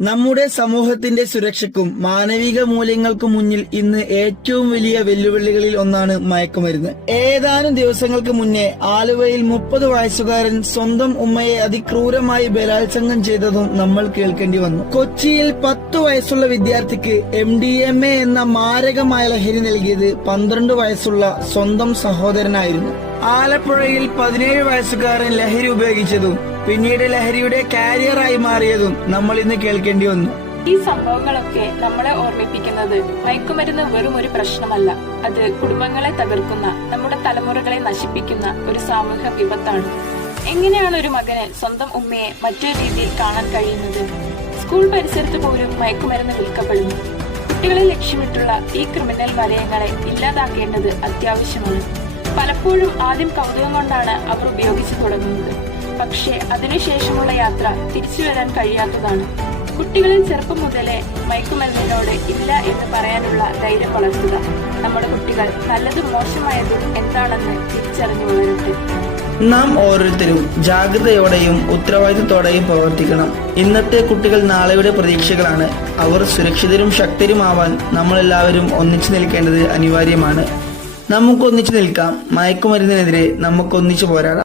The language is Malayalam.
നമ്മുടെ സമൂഹത്തിന്റെ സുരക്ഷയ്ക്കും മാനവിക മൂല്യങ്ങൾക്കും മുന്നിൽ ഇന്ന് ഏറ്റവും വലിയ വെല്ലുവിളികളിൽ ഒന്നാണ് മയക്കുമരുന്ന്. ഏതാനും ദിവസങ്ങൾക്ക് മുന്നേ ആലുവയിൽ 30 വയസ്സുകാരൻ സ്വന്തം ഉമ്മയെ അതിക്രൂരമായി ബലാത്സംഗം ചെയ്തതും നമ്മൾ കേൾക്കേണ്ടി വന്നു. കൊച്ചിയിൽ 10 വയസ്സുള്ള വിദ്യാർത്ഥിക്ക് MDMA എന്ന മാരകമായ ലഹരി നൽകിയത് 12 വയസ്സുള്ള സ്വന്തം സഹോദരനായിരുന്നു. ആലപ്പുഴയിൽ 17 വയസ്സുകാരൻ ലഹരി ഉപയോഗിച്ചതും പിന്നീട് ലഹരിയുടെ കാരിയറായി മാറിയതും നമ്മൾ ഇന്ന് കേൾക്കേണ്ടി വന്നു. ഈ സംഭവങ്ങളൊക്കെ നമ്മളെ ഓർമ്മിപ്പിക്കുന്നത് മയക്കുമരുന്ന് വെറും ഒരു പ്രശ്നമല്ല, അത് കുടുംബങ്ങളെ തകർക്കുന്ന, നമ്മുടെ തലമുറകളെ നശിപ്പിക്കുന്ന ഒരു സാമൂഹ്യ വിപത്താണ്. എങ്ങനെയാണ് ഒരു മകന് സ്വന്തം ഉമ്മയെ മറ്റൊരു രീതിയിൽ കാണാൻ കഴിയുന്നത്? സ്കൂൾ പരിസരത്ത് പോലും മയക്കുമരുന്ന് വിൽക്കപ്പെടുന്നു. കുട്ടികളെ ലക്ഷ്യമിട്ടുള്ള ഈ ക്രിമിനൽ വലയങ്ങളെ ഇല്ലാതാക്കേണ്ടത് അത്യാവശ്യമാണ്. പലപ്പോഴും ആദ്യം കൗതുകം കൊണ്ടാണ് അവർ ഉപയോഗിച്ചു തുടങ്ങുന്നത്. പക്ഷേ അതിനുശേഷമുള്ള യാത്ര തിരിച്ചു വരാൻ കഴിയാത്തതാണ്. കുട്ടികളിൽ ചെറുപ്പം മുതലേ മയക്കുമരുന്നിനോട് ഇല്ല എന്ന് പറയാനുള്ള ധൈര്യം വളർത്തുക. നമ്മുടെ കുട്ടികൾ നല്ലതും മോശമായതും എന്താണെന്ന് തിരിച്ചറിഞ്ഞു വളരട്ടെ. നാം ഓരോരുത്തരും ജാഗ്രതയോടെയും ഉത്തരവാദിത്തത്തോടെയും പ്രവർത്തിക്കണം. ഇന്നത്തെ കുട്ടികൾ നാളെയുടെ പ്രതീക്ഷകളാണ്. അവർ സുരക്ഷിതരും ശക്തരുമാവാൻ നമ്മളെല്ലാവരും ഒന്നിച്ചു നിൽക്കേണ്ടത് അനിവാര്യമാണ്. നമുക്കൊന്നിച്ചു നിൽക്കാം. മയക്കുമരുന്നിനെതിരെ നമുക്കൊന്നിച്ചു പോരാടാം.